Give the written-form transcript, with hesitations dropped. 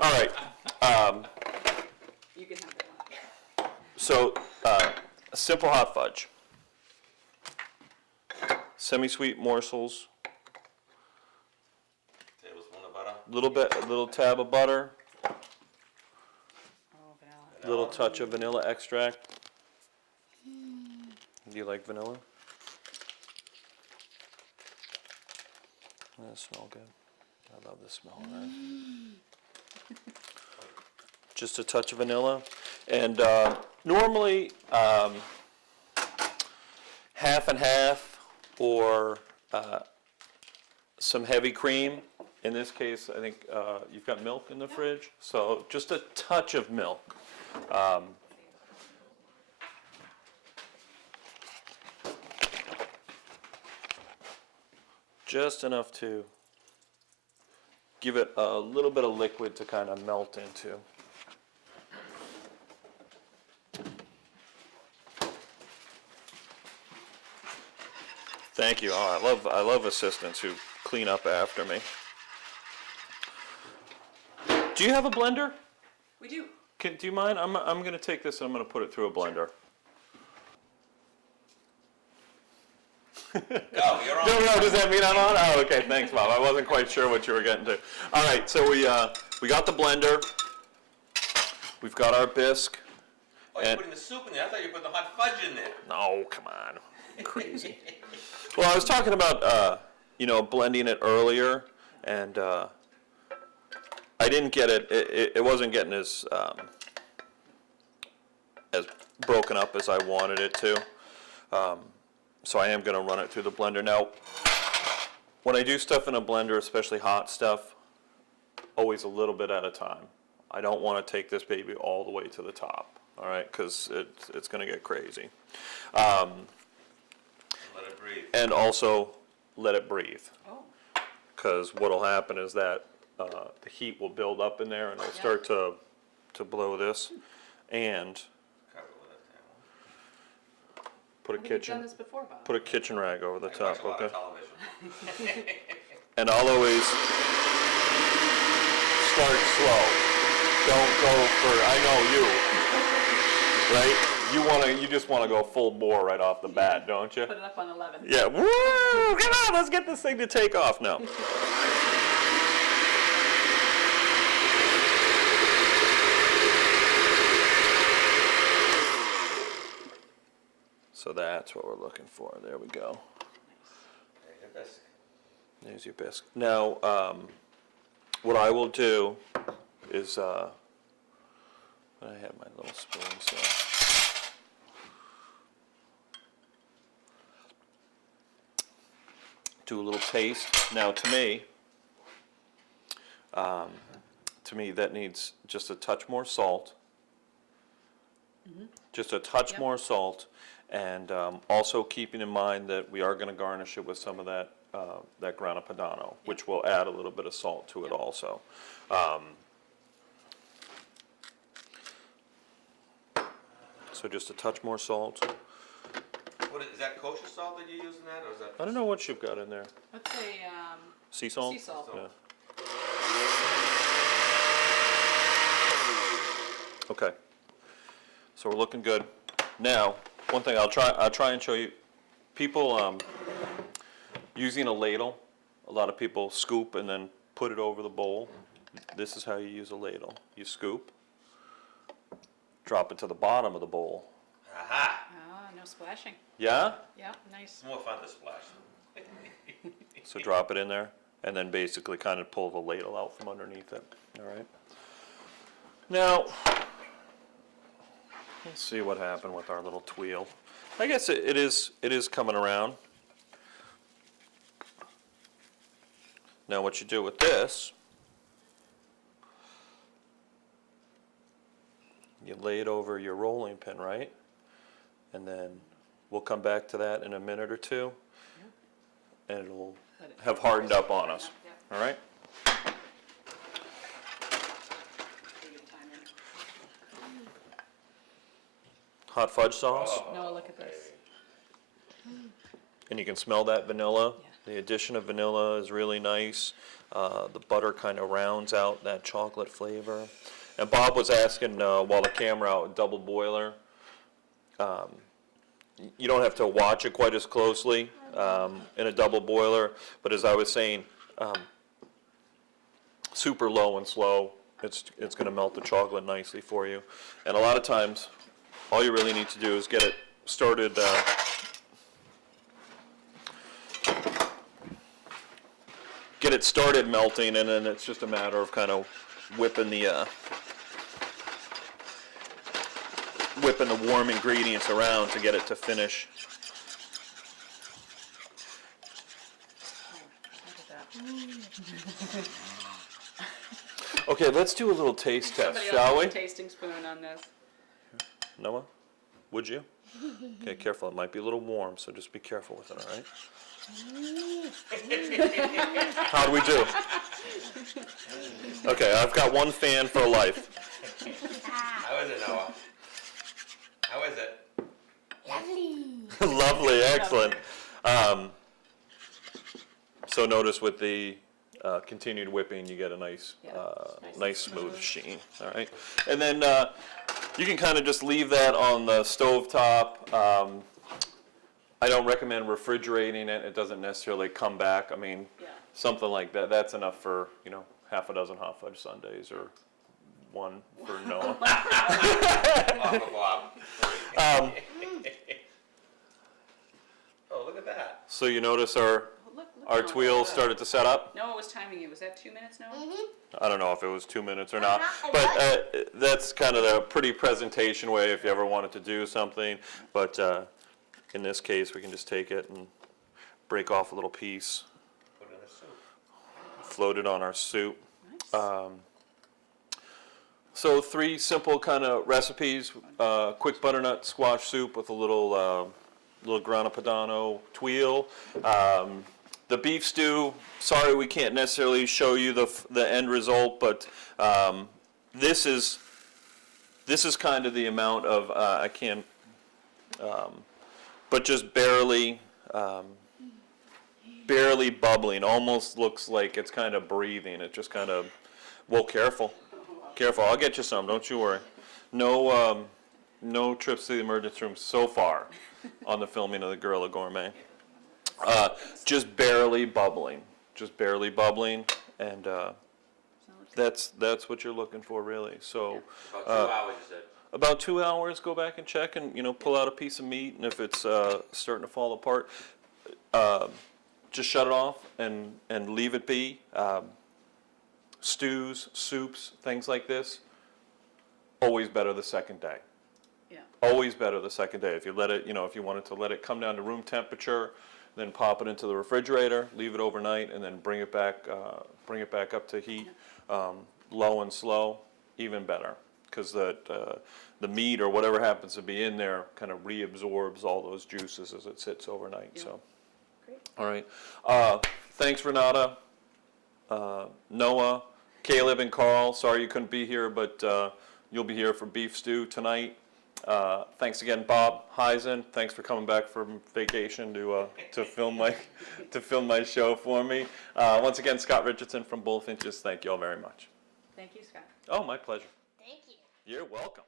All right. You can have that one. So, a simple hot fudge. Semi-sweet morsels, Tablespoon of butter. a little tab of butter, Oh, vanilla. little touch of vanilla extract. Do you like vanilla? That smells good. I love the smell of that. Just a touch of vanilla, and normally half and half, or some heavy cream. In this case, I think you've got milk in the fridge, so just a touch of milk. Just enough to give it a little bit of liquid to kind of melt into. Thank you. Oh, I love assistants who clean up after me. Do you have a blender? We do. Do you mind? I'm going to take this and I'm going to put it through a blender. Go, you're on. No, does that mean I'm on? Oh, okay, thanks, Bob. I wasn't quite sure what you were getting to. All right, so we got the blender. We've got our bisque. Oh, you're putting the soup in there. I thought you put the hot fudge in there. No, come on. Crazy. Well, I was talking about, blending it earlier, and I didn't get it. It wasn't getting as broken up as I wanted it to. So I am going to run it through the blender. Now, when I do stuff in a blender, especially hot stuff, always a little bit at a time. I don't want to take this baby all the way to the top, all right, because it's going to get crazy. Let it breathe. And also let it breathe, Oh, because what will happen is that the heat will build up in there and it'll start to blow this, and Cover it with a towel. put a I think you've kitchen done this before, Bob. put a kitchen rag over the I top, watch a lot okay? of television. And I'll always start slow. Don't go for, I know you, right? You just want to go full bore right off the bat, don't you? Put it up on 11. Yeah, woo! Come on, let's get this thing to take off now. So that's what we're looking for. There we go. Take a biscuit. There's your bisque. Now, what I will do is, I have my little spoon, so. Do a little taste. Now, to me, that needs just a touch more salt. Just a touch Yep. more salt, and also keeping in mind that we are going to garnish it with some of that grana padano, which will add a little bit of salt to it Yep. also. So just a touch more salt. Is that kosher salt that you're using that, or is that? I don't know what you've got in there. Let's say Sea salt? sea salt. Yeah. Okay. So we're looking good. Now, one thing I'll try and show you. People using a ladle. A lot of people scoop and then put it over the bowl. This is how you use a ladle. You scoop, drop it to the bottom of the bowl. Aha! Ah, no splashing. Yeah? Yeah, nice. It's more fun to splash. So drop it in there, and then basically kind of pull the ladle out from underneath it. All right. Now, let's see what happened with our little tweel. I guess it is coming around. Now, what you do with this, you lay it over your rolling pin, right? And then we'll come back to that in a minute or two, and it'll Let it have hardened up on us. Yep. All right? Pretty good timer. Hot fudge sauce, No, look at this. and you can smell that vanilla. Yeah. The addition of vanilla is really nice. The butter kind of rounds out that chocolate flavor. And Bob was asking while the camera out, double boiler. You don't have to watch it quite as closely in a double boiler, but as I was saying, super low and slow. It's going to melt the chocolate nicely for you. And a lot of times, all you really need to do is get it started. Get it started melting, and then it's just a matter of kind of whipping the warm ingredients around to get it to finish. Okay, let's do a little taste test, Somebody shall else we? has a tasting spoon on this. Noah, would you? Okay, careful. It might be a little warm, so just be careful with it, all right? How do we do? Okay, I've got one fan for life. How is it, Noah? How is it? Lovely, excellent. So notice with the continued whipping, you get a nice, nice smooth sheen. All right, and then you can kind of just leave that on the stove top. I don't recommend refrigerating it. It doesn't necessarily come back. I mean, something like that. That's enough for half a dozen hot fudge sundaes or one for Noah. Off of Bob. Oh, look at that. So you notice our Look, tuile started to set up. Noah was timing it. Was that 2 minutes, Noah? I don't know if it was 2 minutes or not, but that's kind of the pretty presentation way if you ever wanted to do something. But in this case, we can just take it and break off a little piece, Put it in the soup. float it on our soup. Nice. So 3 simple kind of recipes: quick butternut squash soup with a little grana padano tuile. The beef stew. Sorry, we can't necessarily show you the end result, but this is kind of the amount of I can't. But just barely bubbling. Almost looks like it's kind of breathing. It just kind of, well, careful. I'll get you some. Don't you worry. No trips to the emergency room so far on the filming of the Gorilla Gourmet. Just barely bubbling, and that's what you're looking for, really. So. About 2 hours, you said. About 2 hours, go back and check and, pull out a piece of meat, and if it's starting to fall apart, just shut it off and leave it be. Stews, soups, things like this, always better the second day. Yeah. Always better the second day. If you let it, if you wanted to let it come down to room temperature, then pop it into the refrigerator, leave it overnight, and then bring it back up to heat, low and slow, even better. Because the meat or whatever happens to be in there kind of reabsorbs all those juices as it sits overnight. Yeah. So, Great. all right. Thanks, Renata, Noah, Caleb, and Carl. Sorry you couldn't be here, but you'll be here for beef stew tonight. Thanks again, Bob Heisen. Thanks for coming back from vacation to film my show for me. Once again, Scott Richardson from Bullfinches. Thank you all very much. Thank you, Scott. Oh, my pleasure. Thank you. You're welcome.